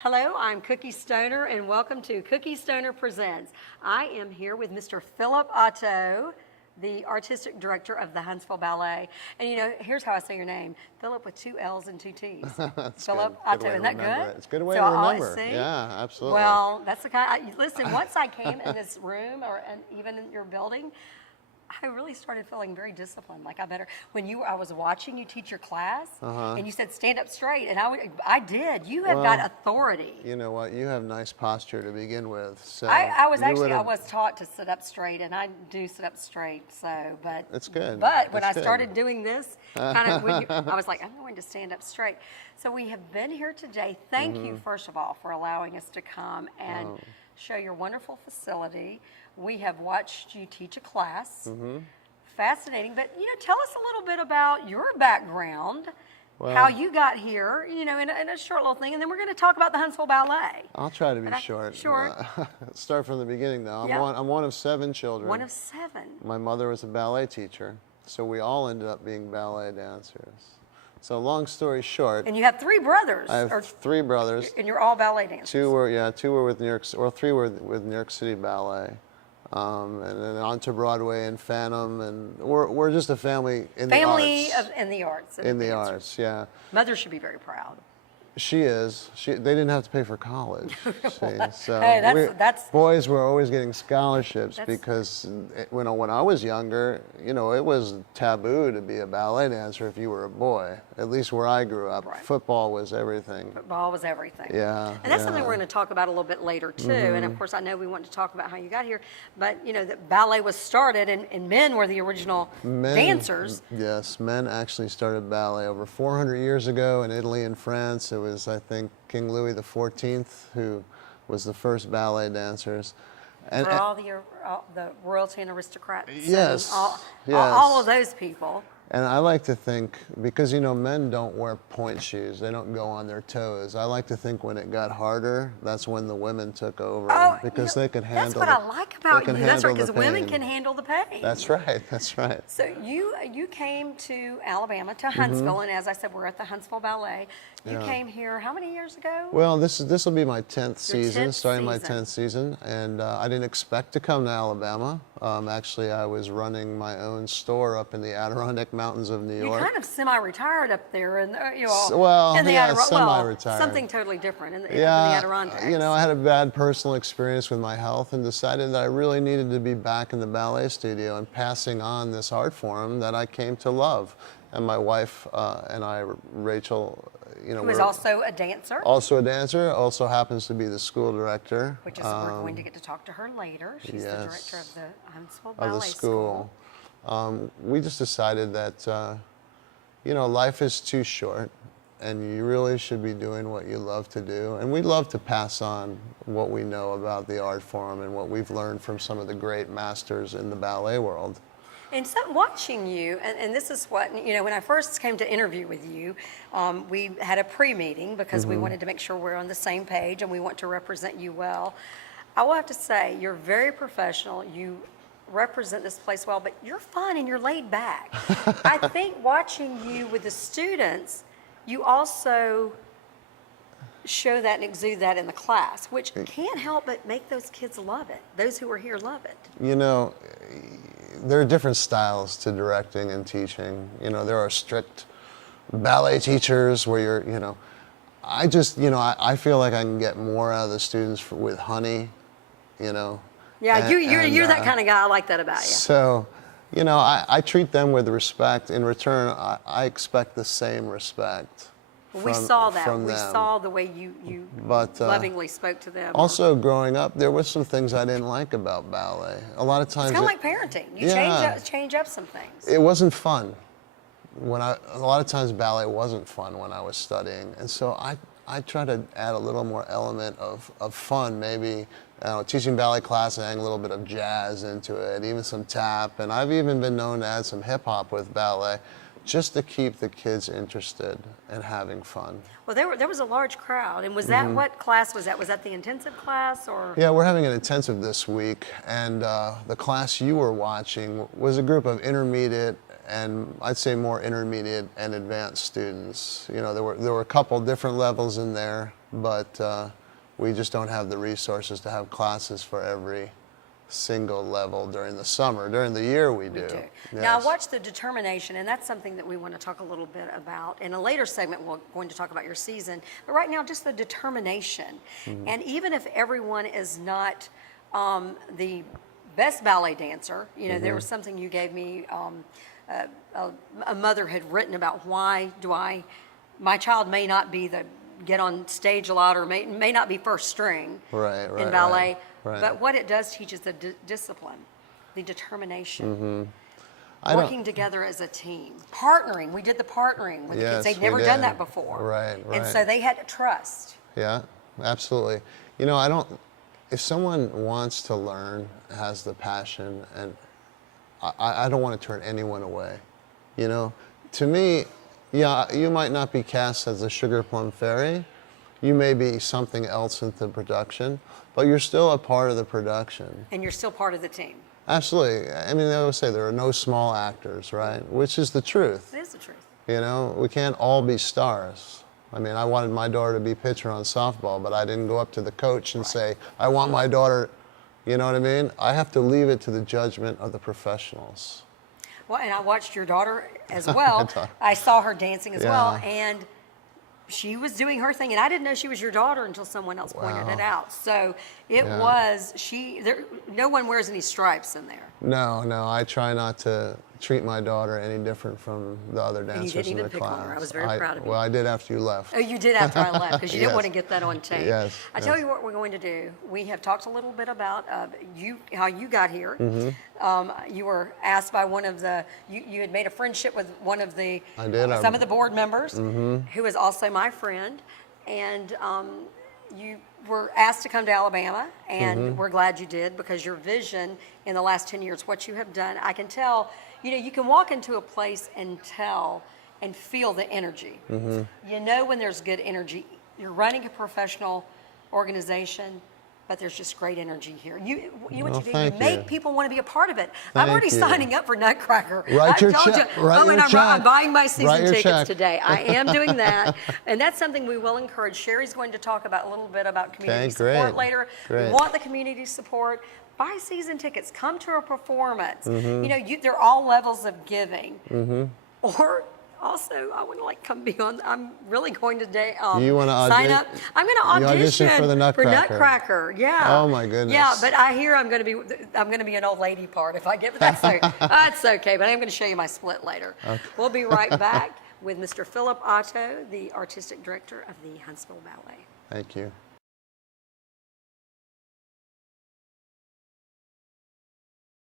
Hello, I'm Cookie Stoner, and welcome to Cookie Stoner Presents. I am here with Mr. Phillip Otto, the artistic director of the Huntsville Ballet. And you know, here's how I say your name: Phillip with two L's and two T's. That's Phillip good. Otto, Good way isn't to that remember good? it. It's a good way So to I always remember. see. Yeah, absolutely. Well, that's the kind. Listen, once I came in this room, and even in your building, I really started feeling very disciplined. Like I was watching you teach your class, and you said stand up straight, and I did. You have got authority. You know what? You have nice posture to begin with. So I was would've- taught to sit up straight, and I do sit up straight. So, but It's good. But when It's I good. started doing this, I was like, I'm going to stand up straight. So we have been here today. Thank you, first of all, for allowing us to come and show your wonderful facility. We have watched you teach a class. Fascinating. But, tell us a little bit about your background, how you got here, in a short little thing. And then we're going to talk about the Huntsville Ballet. I'll try to be short. Short. Start from the beginning, though. Yeah. I'm one of 7 children. One of 7. My mother was a ballet teacher, so we all ended up being ballet dancers. So long story short, And you have 3 brothers. I have 3 brothers. And you're all ballet dancers. 2 were with New York, well, 3 were with New York City Ballet. And then on to Broadway and Phantom, and we're just a family in the arts. In the arts. In the arts, yeah. Mother should be very proud. She is. They didn't have to pay for college. See? So Hey, that's boys were always getting scholarships That's- because when I was younger, it was taboo to be a ballet dancer if you were a boy. At least where I grew up, Right. football was everything. football was everything. Yeah, And that's yeah. something we're going to talk about a little bit later too. And of course, I know we want to talk about how you got here, but that ballet was started, and men were the original dancers. Yes, men actually started ballet over 400 years ago in Italy and France. It was, I think, King Louis XIV who was the first ballet dancers. For all the royalty and aristocrats. Yes, And all of those people. And I like to think, because men don't wear point shoes, they don't go on their toes. I like to think when it got harder, that's when the women took over, because they could handle. That's what I like about you. That's right, because women pain. can handle the pain. That's right. That's right. So you came to Alabama, to Huntsville, and as I said, we're at the Huntsville Ballet. You came here how many years ago? Well, this will be my 10th season, 10th starting my season. 10th season, and I didn't expect to come to Alabama. Actually, I was running my own store up in the Adirondack Mountains of New York. You're kind of semi-retired up there, and semi-retired. Something totally different in the Adirondacks. I had a bad personal experience with my health and decided that I really needed to be back in the ballet studio and passing on this art form that I came to love. And my wife and I, Rachel, who is also a dancer. Also a dancer, also happens to be the school director. Which is, we're going to get to talk to her later. She's the director of the Huntsville Ballet of the school. We just decided that, life is too short, and you really should be doing what you love to do. And we love to pass on what we know about the art form and what we've learned from some of the great masters in the ballet world. And so watching you, and this is what, when I first came to interview with you, we had a pre-meeting because we wanted to make sure we're on the same page and we want to represent you well. I will have to say, you're very professional. You represent this place well, but you're fun and you're laid back. I think watching you with the students, you also show that and exude that in the class, which can't help but make those kids love it. Those who are here love it. There are different styles to directing and teaching. There are strict ballet teachers where you're, I feel like I can get more out of the students with honey, Yeah, you're that kind of guy. I like that about you. So, I treat them with respect. In return, I expect the same respect. We saw that. From we them. saw the way you lovingly spoke to them. Also, growing up, there were some things I didn't like about ballet. A lot of times, it's kind of like parenting. You change up some things. It wasn't fun. A lot of times, ballet wasn't fun when I was studying, and so I try to add a little more element of fun. Maybe teaching ballet class and adding a little bit of jazz into it, even some tap, and I've even been known to add some hip hop with ballet, just to keep the kids interested and having fun. Well, there was a large crowd, and was that what class was that? Was that the intensive class, or? Yeah, we're having an intensive this week, and the class you were watching was a group of intermediate and I'd say more intermediate and advanced students. You know, there were a couple different levels in there, but we just don't have the resources to have classes for every single level during the summer. During the year we do. Yes. Now I watched the determination, and that's something that we want to talk a little bit about. In a later segment, we're going to talk about your season, but right now just the determination. And even if everyone is not the best ballet dancer, you know, there was something you gave me, a mother had written about why my child may not be get on stage a lot, or may not be first string in ballet. Right. But what it does teach is the discipline, the determination, working together as a team, partnering. We did the partnering with kids. They'd never done that before. Right. And so they had to trust. Yeah, absolutely. You know, if someone wants to learn, has the passion, and I don't want to turn anyone away. You know, to me, yeah, you might not be cast as a Sugar Plum Fairy. You may be something else in the production, but you're still a part of the production. And you're still part of the team. Absolutely. I mean, they always say there are no small actors, right? Which is the truth. It is the truth. You know, we can't all be stars. I mean, I wanted my daughter to be pitcher on softball, but I didn't go up to the coach and say, I want my daughter, you know what I mean? I have to leave it to the judgment of the professionals. Well, and I watched your daughter as well. I saw her dancing as well, and she was doing her thing, and I didn't know she was your daughter until someone else pointed it out. So it was, no one wears any stripes in there. No, I try not to treat my daughter any different from the other dancers in the class. And you didn't even pick on her. I was very proud of you. Well, I did after you left. Oh, you did after I left, because you didn't want to get that on tape. Yes. I tell you what we're going to do. We have talked a little bit about how you got here. You were asked by one of you had made a friendship with one of the, some of the board members, who is also my friend, and you were asked to come to Alabama, and we're glad you did, because your vision in the last 10 years, what you have done, I can tell, you know, you can walk into a place and tell and feel the energy. You know when there's good energy. You're running a professional organization, but there's just great energy here. You know what you do? You make people want to be a part of it. I'm already signing up for Nutcracker. Write your check. I'm buying my season tickets today. I am doing that. And that's something we will encourage. Sherry's going to talk about a little bit about community support later. We want the community support. Buy season tickets. Come to a performance. You know, there are all levels of giving. Or also, I want to come be on. I'm really going to you want to sign up. I'm going to audition for the Nutcracker. Yeah. Oh my goodness. Yeah, but I hear I'm going to be an old lady part if I get. But that's okay. But I'm going to show you my split later. Okay. We'll be right back with Mr. Phillip Otto, the artistic director of the Huntsville Ballet. Thank you.